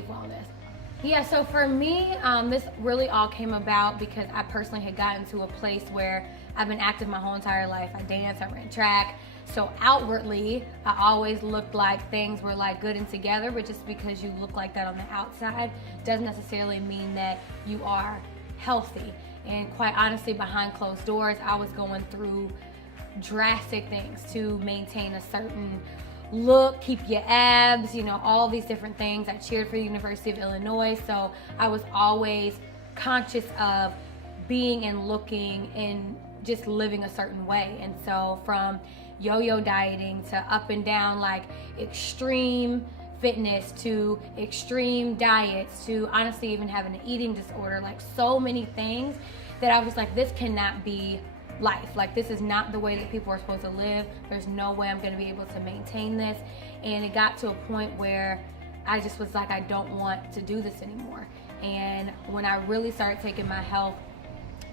Wave Wellness. Yeah, so for me, this really all came about because I personally had gotten to a place where I've been active my whole entire life. I danced, I ran track. So outwardly, I always looked like things were like good and together, but just because you look like that on the outside doesn't necessarily mean that you are healthy. And quite honestly, behind closed doors, I was going through drastic things to maintain a certain look, keep your abs, you know, all these different things. I cheered for the University of Illinois, so I was always conscious of being and looking and just living a certain way. And so from yo-yo dieting to up and down like extreme fitness to extreme diets to honestly even having an eating disorder, like so many things that I was like, this cannot be life. Like, this is not the way that people are supposed to live. There's no way I'm going to be able to maintain this. And it got to a point where I just was like, I don't want to do this anymore. And when I really started taking my health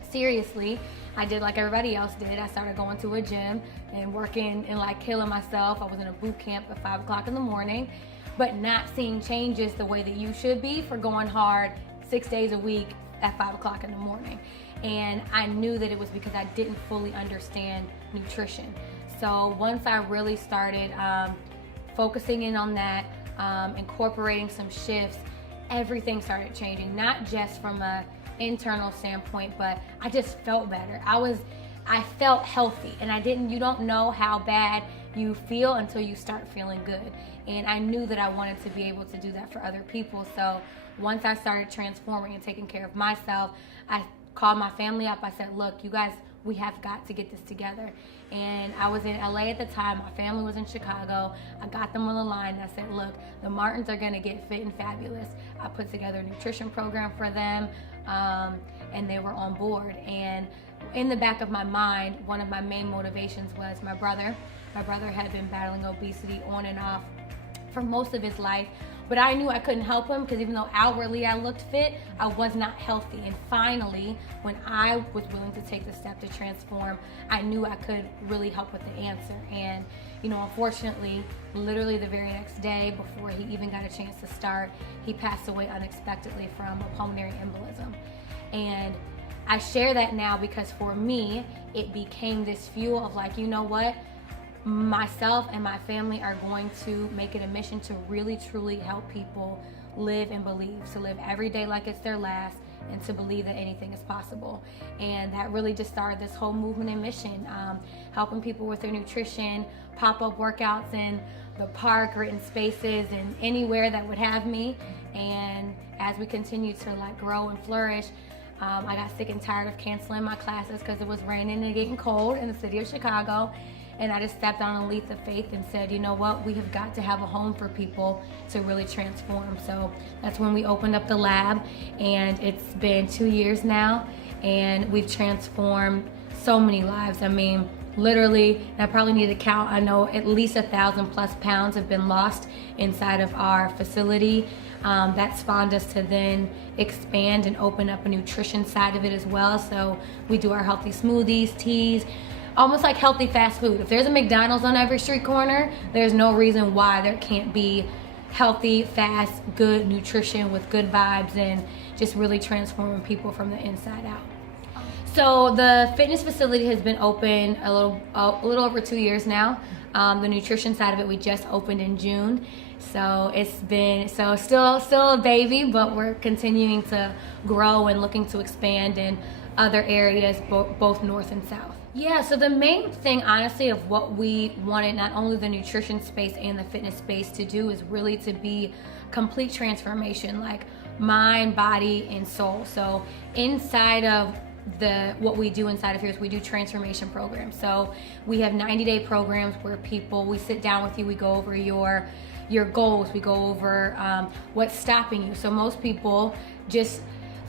seriously, I did like everybody else did. I started going to a gym and working and like killing myself. I was in a boot camp at 5 o'clock in the morning, but not seeing changes the way that you should be for going hard 6 days a week at 5 o'clock in the morning. And I knew that it was because I didn't fully understand nutrition. So once I really started focusing in on that, incorporating some shifts, everything started changing, not just from a internal standpoint, but I just felt better. I felt healthy, and you don't know how bad you feel until you start feeling good. And I knew that I wanted to be able to do that for other people. So once I started transforming and taking care of myself, I called my family up. I said, look, you guys, we have got to get this together. And I was in LA at the time. My family was in Chicago. I got them on the line and I said, look, the Martins are gonna get fit and fabulous. I put together a nutrition program for them, and they were on board. And in the back of my mind, one of my main motivations was my brother. My brother had been battling obesity on and off for most of his life, but I knew I couldn't help him because even though outwardly I looked fit, I was not healthy. And finally, when I was willing to take the step to transform, I knew I could really help with the answer. And you know, unfortunately, literally the very next day before he even got a chance to start, he passed away unexpectedly from a pulmonary embolism. And I share that now because for me, it became this fuel of like, you know what? Myself and my family are going to make it a mission to really truly help people live and believe, to live every day like it's their last, and to believe that anything is possible. And that really just started this whole movement and mission, helping people with their nutrition, pop-up workouts in the park or in spaces and anywhere that would have me. And as we continue to like grow and flourish, I got sick and tired of canceling my classes because it was raining and getting cold in the city of Chicago. And I just stepped on a leap of faith and said, you know what, we have got to have a home for people to really transform. So that's when we opened up the lab, and it's been 2 years now, and we've transformed so many lives. I mean, literally, and I probably need to count, I know at least 1,000 plus pounds have been lost inside of our facility. That spawned us to then expand and open up a nutrition side of it as well. So we do our healthy smoothies, teas, almost like healthy fast food. If there's a McDonald's on every street corner, there's no reason why there can't be healthy, fast, good nutrition with good vibes and just really transforming people from the inside out. So the fitness facility has been open a little over 2 years now. The nutrition side of it, we just opened in June. So it's been, still a baby, but we're continuing to grow and looking to expand in other areas, both north and south. Yeah, so the main thing, honestly, of what we wanted, not only the nutrition space and the fitness space to do, is really to be complete transformation, like mind, body, and soul. So inside of what we do inside of here is we do transformation programs. So we have 90-day programs where we sit down with you, we go over your goals, we go over what's stopping you. So most people just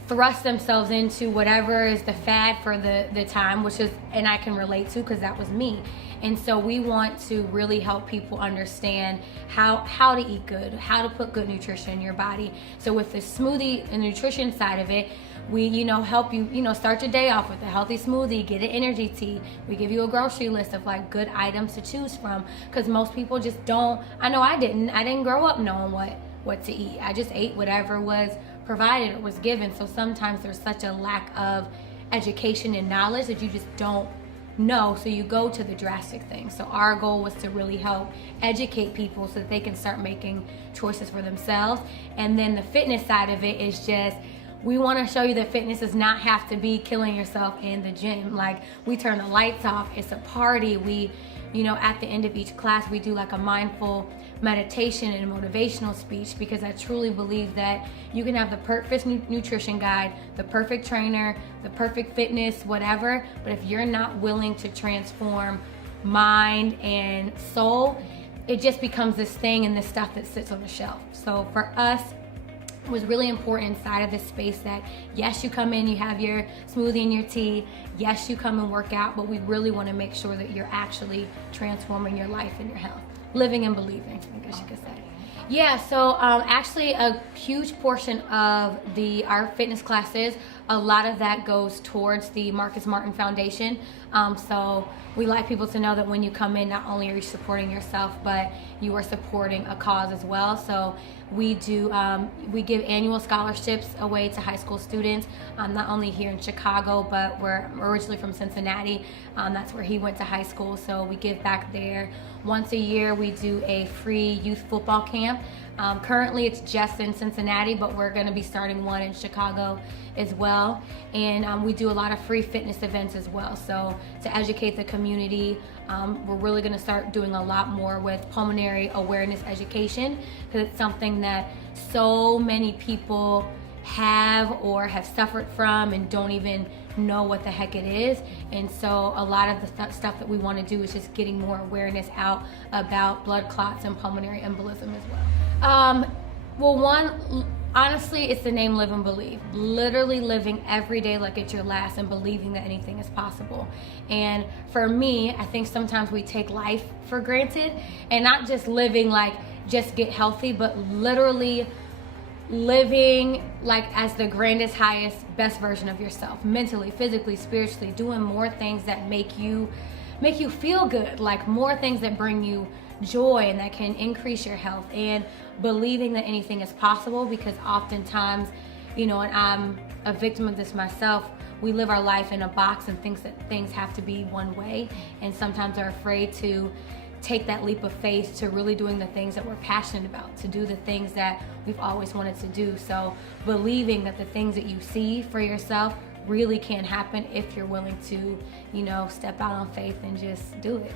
thrust themselves into whatever is the fad for the time, which is, and I can relate to because that was me. And so we want to really help people understand how to eat good, how to put good nutrition in your body. So with the smoothie and nutrition side of it, we help you start your day off with a healthy smoothie, get an energy tea. We give you a grocery list of like good items to choose from, because most people just don't. I know I didn't grow up knowing what what to eat. I just ate whatever was provided or was given. So sometimes there's such a lack of education and knowledge that you just don't know, so you go to the drastic things. So our goal was to really help educate people so that they can start making choices for themselves. And then the fitness side of it is just, we want to show you that fitness does not have to be killing yourself in the gym. Like, we turn the lights off, it's a party. We, you know, at the end of each class, we do like a mindful meditation and a motivational speech, because I truly believe that you can have the perfect nutrition guide, the perfect trainer, the perfect fitness, whatever, but if you're not willing to transform mind and soul, it just becomes this thing and this stuff that sits on the shelf. So for us, it was really important inside of this space that, yes, you come in, you have your smoothie and your tea, yes, you come and work out, but we really want to make sure that you're actually transforming your life and your health. Living and believing, I guess you could say. Yeah, so actually a huge portion of our fitness classes, a lot of that goes towards the Marcus Martin Foundation. So we like people to know that when you come in, not only are you supporting yourself, but you are supporting a cause as well. So we give annual scholarships away to high school students, not only here in Chicago, but we're originally from Cincinnati. That's where he went to high school, so we give back there. Once a year, we do a free youth football camp. Currently, it's just in Cincinnati, but we're going to be starting one in Chicago as well. And we do a lot of free fitness events as well. So to educate the community, we're really going to start doing a lot more with pulmonary awareness education, because it's something that so many people have or have suffered from and don't even know what the heck it is. And so a lot of the stuff that we want to do is just getting more awareness out about blood clots and pulmonary embolism as well. Well, one, honestly, it's the name Live and Believe. Literally living every day like it's your last and believing that anything is possible. And for me, I think sometimes we take life for granted, and not just living like just get healthy, but literally living like as the grandest, highest, best version of yourself, mentally, physically, spiritually, doing more things that make you feel good, like more things that bring you joy and that can increase your health, and believing that anything is possible. Because oftentimes, you know, and I'm a victim of this myself, we live our life in a box and think that things have to be one way, and sometimes are afraid to take that leap of faith to really doing the things that we're passionate about, to do the things that we've always wanted to do. So believing that the things that you see for yourself really can happen if you're willing to, you know, step out on faith and just do it.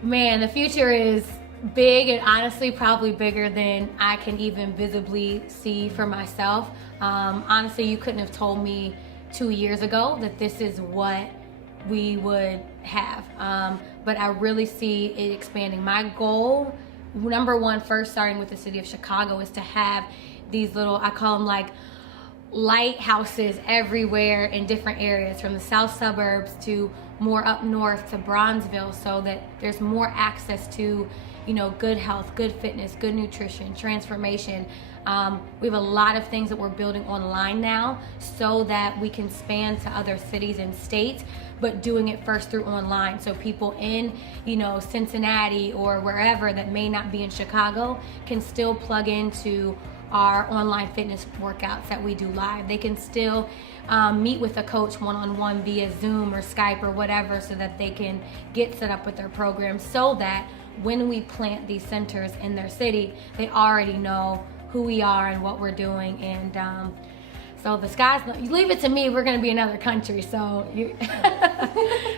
Man, the future is big, and honestly probably bigger than I can even visibly see for myself. Honestly, you couldn't have told me 2 years ago that this is what we would have, but I really see it expanding. My goal, number one, first starting with the city of Chicago, is to have these little, I call them like lighthouses everywhere in different areas, from the south suburbs to more up north to Bronzeville, so that there's more access to, you know, good health, good fitness, good nutrition, transformation. We have a lot of things that we're building online now so that we can span to other cities and states, but doing it first through online. So people in, you know, Cincinnati or wherever that may not be in Chicago can still plug into our online fitness workouts that we do live. They can still meet with a coach one-on-one via Zoom or Skype or whatever, so that they can get set up with their program, so that when we plant these centers in their city, they already know who we are and what we're doing. And so the sky's, you leave it to me, we're going to be another country. So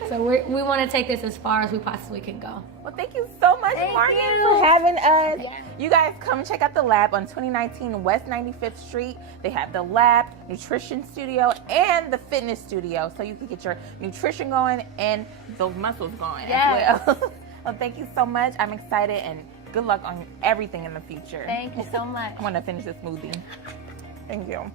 so we want to take this as far as we possibly can go. Well, thank you so much, Morgan, for having us. Yeah. You guys come check out the lab on 2019 West 95th Street. They have the lab, nutrition studio, and the fitness studio, so you can get your nutrition going and those muscles going as well. Well, thank you so much. I'm excited, and good luck on everything in the future. Thank you so much. I'm going to finish this smoothie. Thank you.